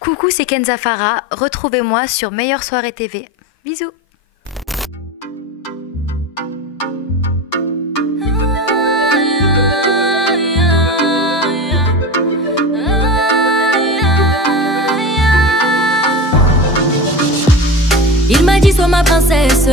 Coucou, c'est Kenza Farah. Retrouvez-moi sur Meilleure Soirée TV. Bisous. Il m'a dit sois ma princesse,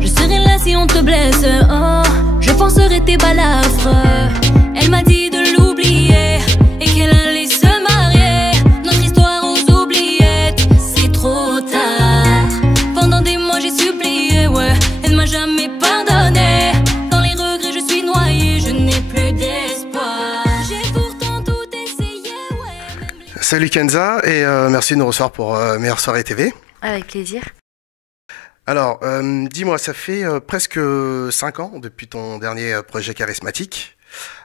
je serai là si on te blesse. Oh, je penserai tes balafres. Elle m'a dit de l'oublier et qu'elle allait se marier. Notre histoire aux oubliettes, c'est trop tard. Pendant des mois j'ai supplié, ouais, elle m'a jamais pardonné. Dans les regrets je suis noyée, je n'ai plus d'espoir. J'ai pourtant tout essayé, ouais. Salut Kenza et merci de nous recevoir pour Meilleure Soirée TV. Avec plaisir. Alors, dis-moi, ça fait presque 5 ans depuis ton dernier projet charismatique.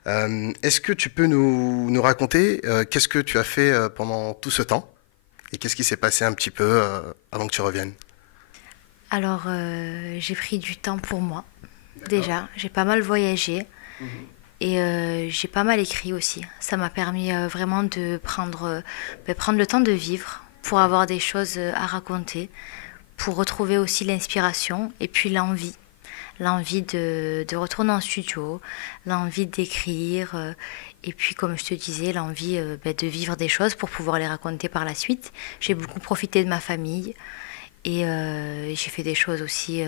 Est-ce que tu peux nous raconter qu'est-ce que tu as fait pendant tout ce temps et qu'est-ce qui s'est passé un petit peu avant que tu reviennes? Alors, j'ai pris du temps pour moi. Déjà, j'ai pas mal voyagé et j'ai pas mal écrit aussi. Ça m'a permis vraiment de prendre le temps de vivre pour avoir des choses à raconter, pour retrouver aussi l'inspiration et puis l'envie de retourner en studio, l'envie d'écrire et puis comme je te disais, l'envie de vivre des choses pour pouvoir les raconter par la suite. J'ai beaucoup profité de ma famille et j'ai fait des choses aussi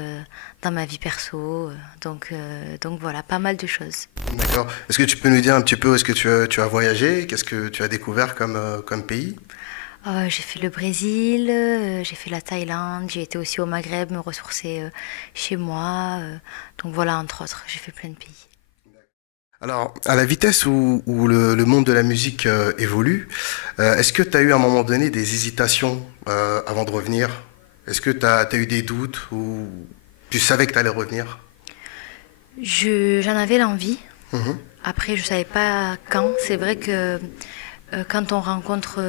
dans ma vie perso, donc voilà, pas mal de choses. D'accord. Est-ce que tu peux nous dire un petit peu où est-ce que tu as voyagé? Qu'est-ce que tu as découvert comme pays? J'ai fait le Brésil, j'ai fait la Thaïlande, j'ai été aussi au Maghreb me ressourcer chez moi. Donc voilà, entre autres, j'ai fait plein de pays. Alors, à la vitesse où le monde de la musique évolue, est-ce que tu as eu à un moment donné des hésitations avant de revenir? Est-ce que tu as eu des doutes ou tu savais que tu allais revenir? J'en avais l'envie. Mhm. Après, je ne savais pas quand. C'est vrai que quand on rencontre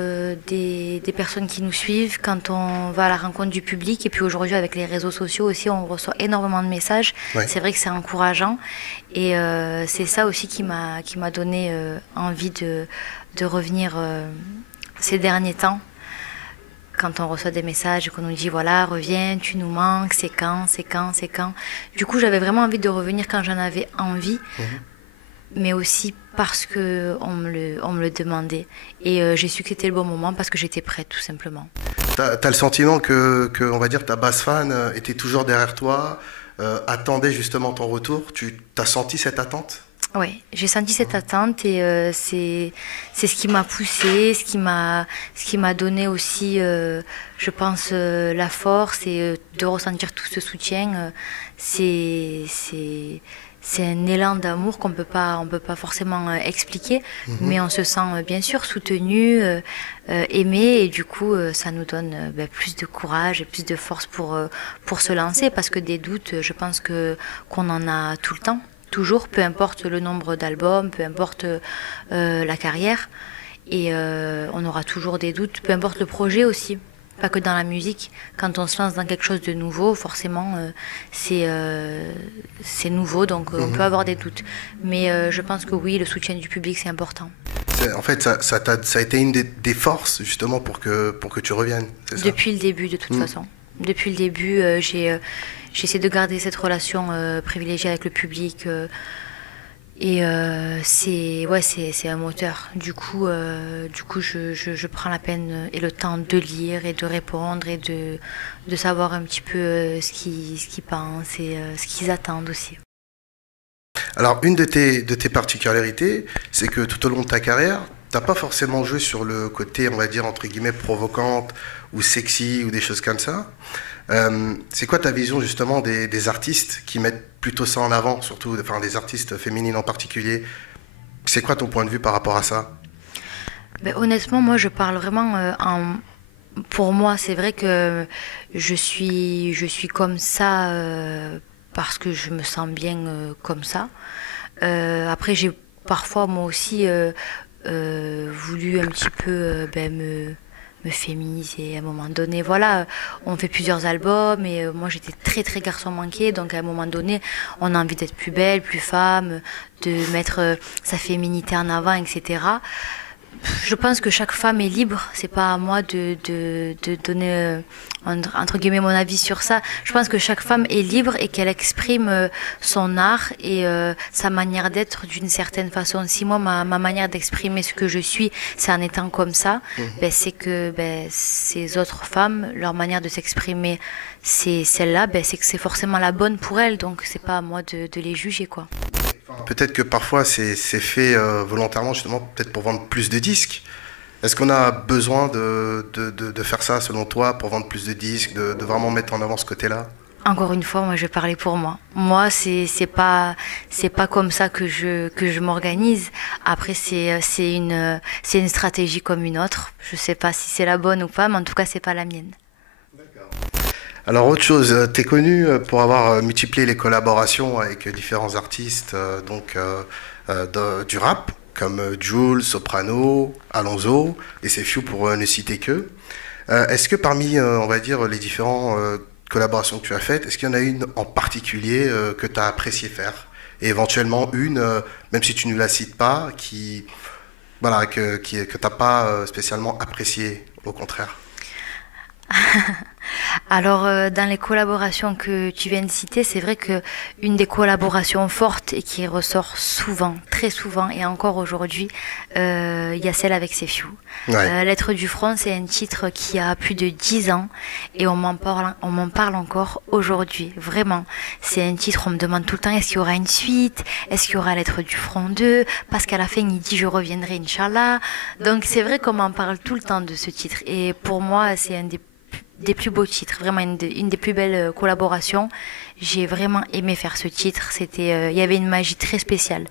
des personnes qui nous suivent, quand on va à la rencontre du public, et puis aujourd'hui avec les réseaux sociaux aussi, on reçoit énormément de messages. Ouais. C'est vrai que c'est encourageant. Et c'est ça aussi qui m'a donné envie de revenir ces derniers temps. Quand on reçoit des messages et qu'on nous dit voilà, reviens, tu nous manques, c'est quand, c'est quand, c'est quand. Du coup, j'avais vraiment envie de revenir quand j'en avais envie. Mhm. Mais aussi parce qu'on me le demandait. Et j'ai su que c'était le bon moment parce que j'étais prête, tout simplement. T'as le sentiment que, on va dire, ta base fan était toujours derrière toi, attendait justement ton retour. Tu t'as senti cette attente? Oui, j'ai senti cette attente et c'est ce qui m'a poussée, ce qui m'a donné aussi, je pense, la force et de ressentir tout ce soutien. C'est un élan d'amour qu'on peut pas forcément expliquer, mais on se sent bien sûr soutenu, aimé, et du coup ça nous donne plus de courage et plus de force pour se lancer, parce que des doutes, je pense qu'on en a tout le temps, toujours, peu importe le nombre d'albums, peu importe la carrière, et on aura toujours des doutes, peu importe le projet aussi. Pas que dans la musique, quand on se lance dans quelque chose de nouveau, forcément c'est nouveau, donc on peut avoir des doutes. Mais je pense que oui, le soutien du public c'est important. En fait, ça a été une des forces justement pour que tu reviennes, c'est ça? Depuis le début, de toute façon. Depuis le début, j'ai essayé de garder cette relation privilégiée avec le public. Et c'est un moteur. Du coup, je prends la peine et le temps de lire et de répondre et de savoir un petit peu ce qu'ils pensent et ce qu'ils attendent aussi. Alors, une de tes particularités, c'est que tout au long de ta carrière, t'as pas forcément joué sur le côté, on va dire, entre guillemets, provocante ou sexy ou des choses comme ça. C'est quoi ta vision justement des artistes qui mettent plutôt ça en avant, surtout enfin, des artistes féminines en particulier? C'est quoi ton point de vue par rapport à ça? Honnêtement, moi je parle vraiment pour moi, c'est vrai que je suis comme ça parce que je me sens bien comme ça. Après j'ai parfois moi aussi voulu un petit peu me féminiser à un moment donné. Voilà, on fait plusieurs albums et moi j'étais très très garçon manqué, donc à un moment donné on a envie d'être plus belle, plus femme, de mettre sa féminité en avant, etc. Je pense que chaque femme est libre. C'est pas à moi de donner entre guillemets mon avis sur ça. Je pense que chaque femme est libre et qu'elle exprime son art et sa manière d'être d'une certaine façon. Si moi ma manière d'exprimer ce que je suis, c'est en étant comme ça, ben, c'est que ben, ces autres femmes, leur manière de s'exprimer, c'est celle-là, ben, c'est que c'est forcément la bonne pour elles. Donc c'est pas à moi de les juger, quoi. Peut-être que parfois c'est fait volontairement justement peut-être pour vendre plus de disques. Est-ce qu'on a besoin de faire ça selon toi pour vendre plus de disques, de vraiment mettre en avant ce côté-là? Encore une fois, moi je vais parler pour moi. Moi c'est pas comme ça que je m'organise. Après c'est une stratégie comme une autre. Je sais pas si c'est la bonne ou pas, mais en tout cas c'est pas la mienne. Alors autre chose, tu es connu pour avoir multiplié les collaborations avec différents artistes du rap, comme Jul, Soprano, Alonso, et c'est Fiu pour ne citer que. Est-ce que parmi, on va dire, les différentes collaborations que tu as faites, est-ce qu'il y en a une en particulier que tu as apprécié faire? Et éventuellement une, même si tu ne la cites pas, voilà, que tu n'as pas spécialement apprécié, au contraire? Alors, dans les collaborations que tu viens de citer, c'est vrai que une des collaborations fortes et qui ressort souvent, très souvent, et encore aujourd'hui, il y a celle avec Sefiu. Ouais. Lettre du front, c'est un titre qui a plus de 10 ans et on m'en parle encore aujourd'hui, vraiment. C'est un titre, on me demande tout le temps, est-ce qu'il y aura une suite? Est-ce qu'il y aura Lettre du front 2? Parce qu'à la fin, il dit, je reviendrai, Inch'Allah. Donc, c'est vrai qu'on m'en parle tout le temps de ce titre. Et pour moi, c'est un des plus beaux titres, vraiment une des plus belles collaborations. J'ai vraiment aimé faire ce titre, il y avait une magie très spéciale.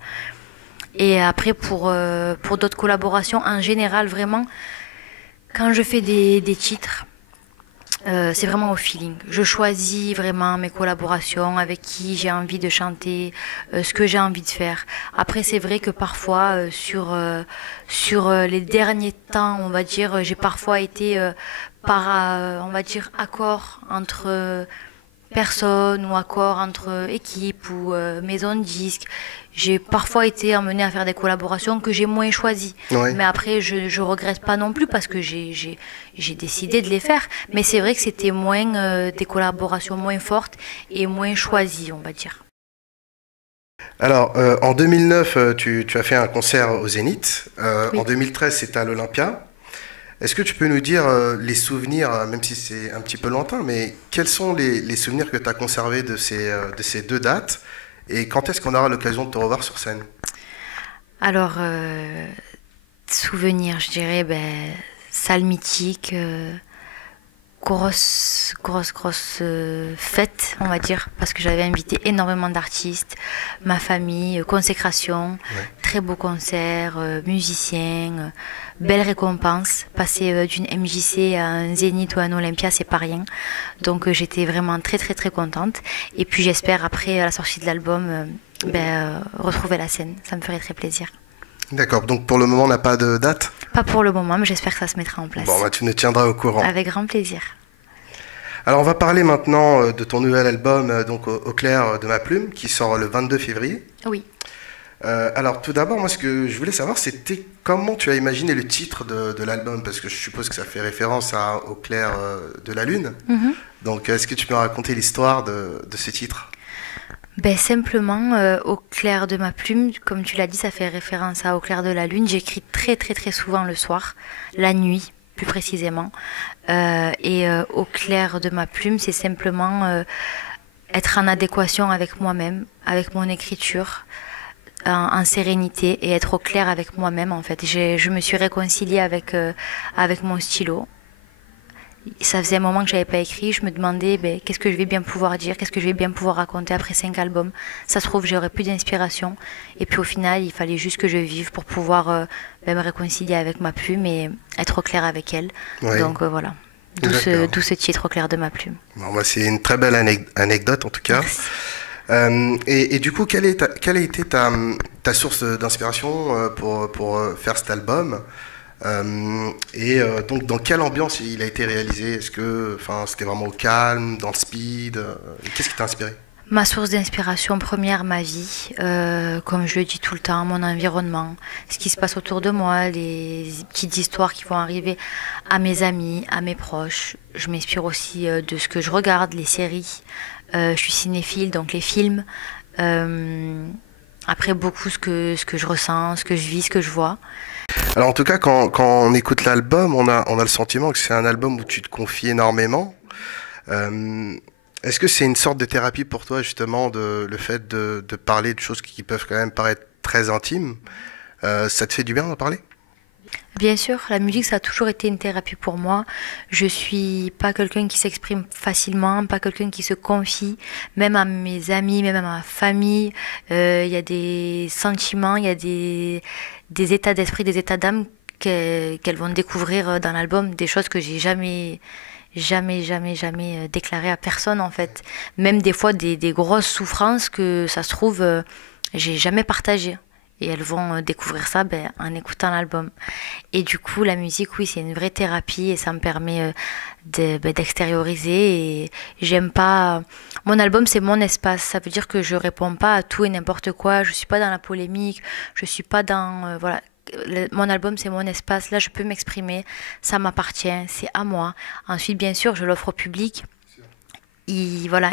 Et après pour d'autres collaborations, en général vraiment, quand je fais des titres, c'est vraiment au feeling. Je choisis vraiment mes collaborations, avec qui j'ai envie de chanter, ce que j'ai envie de faire. Après, c'est vrai que parfois, sur les derniers temps, on va dire, j'ai parfois été on va dire, accord entre personnes ou accord entre équipes ou maisons de disques. J'ai parfois été emmenée à faire des collaborations que j'ai moins choisies. Ouais. Mais après, je regrette pas non plus parce que j'ai décidé de les faire. Mais c'est vrai que c'était moins des collaborations moins fortes et moins choisies, on va dire. Alors, en 2009, tu as fait un concert au Zénith. Oui. En 2013, c'était à l'Olympia. Est-ce que tu peux nous dire les souvenirs, même si c'est un petit peu lointain, mais quels sont les souvenirs que tu as conservés de ces deux dates? Et quand est-ce qu'on aura l'occasion de te revoir sur scène? Alors, souvenirs, je dirais, salle mythique, grosse fête, on va dire, parce que j'avais invité énormément d'artistes, ma famille, consécration, Ouais. très beau concert, musiciens, belle récompense. Passer d'une MJC à un Zénith ou à un Olympia, c'est pas rien. Donc j'étais vraiment très contente. Et puis j'espère après à la sortie de l'album, retrouver la scène. Ça me ferait très plaisir. D'accord, donc pour le moment, on n'a pas de date? Pas pour le moment, mais j'espère que ça se mettra en place. Bon, tu nous tiendras au courant. Avec grand plaisir. Alors, on va parler maintenant de ton nouvel album, donc Au clair de ma plume, qui sort le 22 février. Oui. Alors, tout d'abord, moi, ce que je voulais savoir, c'était comment tu as imaginé le titre de l'album, parce que je suppose que ça fait référence Au clair de la lune. Mhm. Donc, est-ce que tu peux raconter l'histoire de ce titre? Simplement, au clair de ma plume, comme tu l'as dit, ça fait référence à Au clair de la lune. J'écris très souvent le soir, la nuit plus précisément. Au clair de ma plume, c'est simplement être en adéquation avec moi-même, avec mon écriture, en sérénité et être au clair avec moi-même en fait. Je me suis réconciliée avec mon stylo. Ça faisait un moment que j'avais pas écrit, je me demandais qu'est-ce que je vais bien pouvoir dire, qu'est-ce que je vais bien pouvoir raconter après 5 albums. Ça se trouve, j'aurais plus d'inspiration. Et puis au final, il fallait juste que je vive pour pouvoir me réconcilier avec ma plume et être au clair avec elle. Ouais. Donc voilà, d'où ce titre Au clair de ma plume. Bon, moi, c'est une très belle anecdote en tout cas. Merci. Et du coup, quelle a été ta source d'inspiration pour faire cet album? Donc, dans quelle ambiance il a été réalisé? Est-ce que c'était vraiment au calme, dans le speed? Qu'est-ce qui t'a inspiré? Ma source d'inspiration première, ma vie, comme je le dis tout le temps, mon environnement, ce qui se passe autour de moi, les petites histoires qui vont arriver à mes amis, à mes proches. Je m'inspire aussi de ce que je regarde, les séries. Je suis cinéphile, donc les films. Après, beaucoup ce que je ressens, ce que je vis, ce que je vois. Alors en tout cas, quand on écoute l'album, on a le sentiment que c'est un album où tu te confies énormément. Euh, Est-ce que c'est une sorte de thérapie pour toi, justement, le fait de parler de choses qui peuvent quand même paraître très intimes? Ça te fait du bien d'en parler? Bien sûr, la musique, ça a toujours été une thérapie pour moi. Je suis pas quelqu'un qui s'exprime facilement, pas quelqu'un qui se confie, même à mes amis, même à ma famille. Il y a des sentiments, il y a des états d'esprit, des états d'âme qu'elles vont découvrir dans l'album, des choses que j'ai jamais déclaré à personne en fait. Même des fois des grosses souffrances que ça se trouve, j'ai jamais partagées. Et elles vont découvrir ça en écoutant l'album. Et du coup, la musique, oui, c'est une vraie thérapie et ça me permet d'extérioriser. Et j'aime pas. Mon album, c'est mon espace. Ça veut dire que je réponds pas à tout et n'importe quoi. Je suis pas dans la polémique. Je suis pas dans. Voilà. Mon album, c'est mon espace. Là, je peux m'exprimer. Ça m'appartient. C'est à moi. Ensuite, bien sûr, je l'offre au public. Voilà,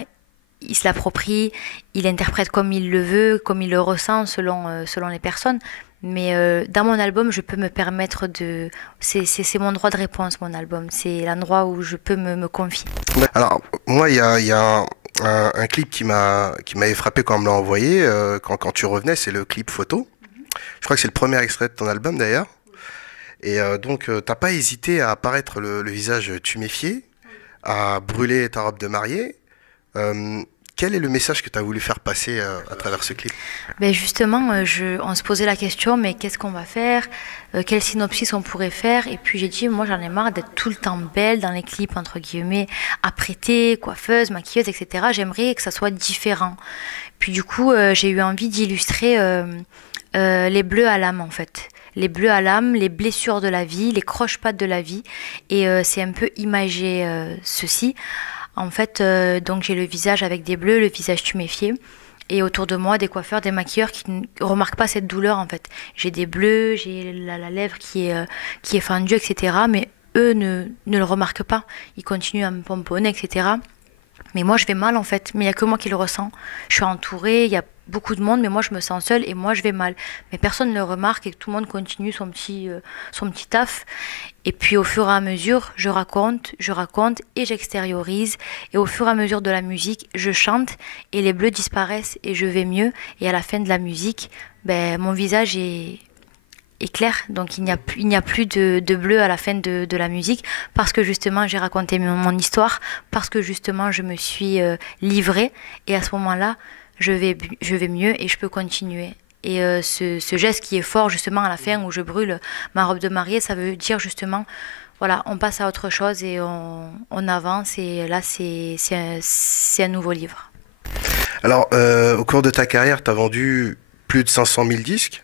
il se l'approprie, il interprète comme il le veut, comme il le ressent selon les personnes. Mais dans mon album, je peux me permettre de... C'est mon droit de réponse, mon album. C'est l'endroit où je peux me confier. Alors, moi, il y a un clip qui m'avait frappé quand on me l'a envoyé, quand tu revenais, c'est le clip photo. Je crois que c'est le premier extrait de ton album, d'ailleurs. Et donc, t'as pas hésité à apparaître le visage tuméfié, à brûler ta robe de mariée. Quel est le message que tu as voulu faire passer à travers ce clip? Ben justement, on se posait la question, mais qu'est-ce qu'on va faire? Quel synopsis on pourrait faire? Et puis j'ai dit, moi j'en ai marre d'être tout le temps belle dans les clips, entre guillemets, apprêtée, coiffeuse, maquilleuse, etc. J'aimerais que ça soit différent. Puis du coup, j'ai eu envie d'illustrer les bleus à l'âme en fait. Les bleus à l'âme, les blessures de la vie, les croche-pattes de la vie. Et c'est un peu imagé ceci. En fait, donc j'ai le visage avec des bleus, le visage tuméfié. Et autour de moi, des coiffeurs, des maquilleurs qui ne remarquent pas cette douleur, en fait. J'ai des bleus, j'ai la lèvre qui est fendue, etc. Mais eux ne le remarquent pas. Ils continuent à me pomponner, etc. Mais moi, je vais mal, en fait. Mais il n'y a que moi qui le ressens. Je suis entourée, il y a beaucoup de monde, mais moi, je me sens seule et moi, je vais mal. Mais personne ne le remarque et tout le monde continue son petit taf. Et puis, au fur et à mesure, je raconte et j'extériorise. Et au fur et à mesure de la musique, je chante et les bleus disparaissent et je vais mieux. Et à la fin de la musique, mon visage est clair, donc il n'y a plus de bleu à la fin de la musique parce que justement j'ai raconté mon histoire, parce que justement je me suis livrée et à ce moment-là je vais mieux et je peux continuer. Et ce geste qui est fort justement à la fin où je brûle ma robe de mariée, ça veut dire justement voilà, on passe à autre chose et on avance et là c'est un nouveau livre. Alors, au cours de ta carrière, tu as vendu plus de 500 000 disques.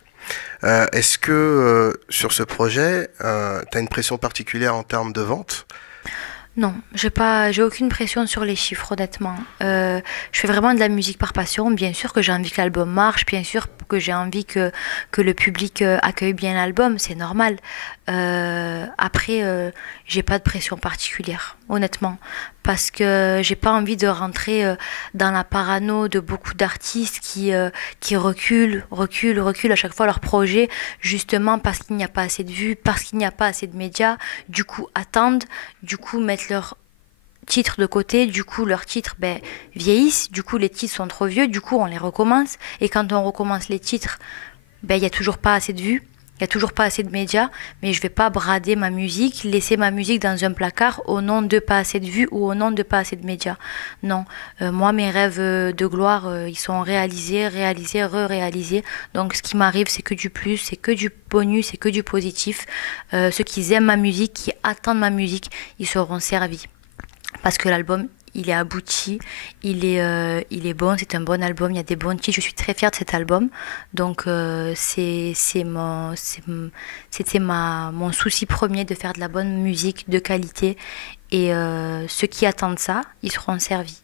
Est-ce que sur ce projet, tu as une pression particulière en termes de vente? Non, j'ai aucune pression sur les chiffres, honnêtement. Je fais vraiment de la musique par passion. Bien sûr que j'ai envie que l'album marche, bien sûr que j'ai envie que le public accueille bien l'album, c'est normal. Après, j'ai pas de pression particulière, honnêtement, parce que j'ai pas envie de rentrer dans la parano de beaucoup d'artistes qui reculent à chaque fois leur projet, justement parce qu'il n'y a pas assez de vues, parce qu'il n'y a pas assez de médias, du coup attendent, du coup mettent leur titres de côté, du coup leurs titres vieillissent, du coup les titres sont trop vieux, du coup on les recommence, et quand on recommence les titres, il n'y a toujours pas assez de vues, il n'y a toujours pas assez de médias, mais je vais pas brader ma musique, laisser ma musique dans un placard au nom de pas assez de vues ou au nom de pas assez de médias. Non, moi mes rêves de gloire, ils sont réalisés, re-réalisés, donc ce qui m'arrive c'est que du plus, c'est que du bonus, c'est que du positif. Ceux qui aiment ma musique, qui attendent ma musique, ils seront servis. Parce que l'album, il est abouti, il est bon, c'est un bon album, il y a des bons titres, je suis très fière de cet album. Donc c'était mon souci premier de faire de la bonne musique de qualité. Et ceux qui attendent ça, ils seront servis.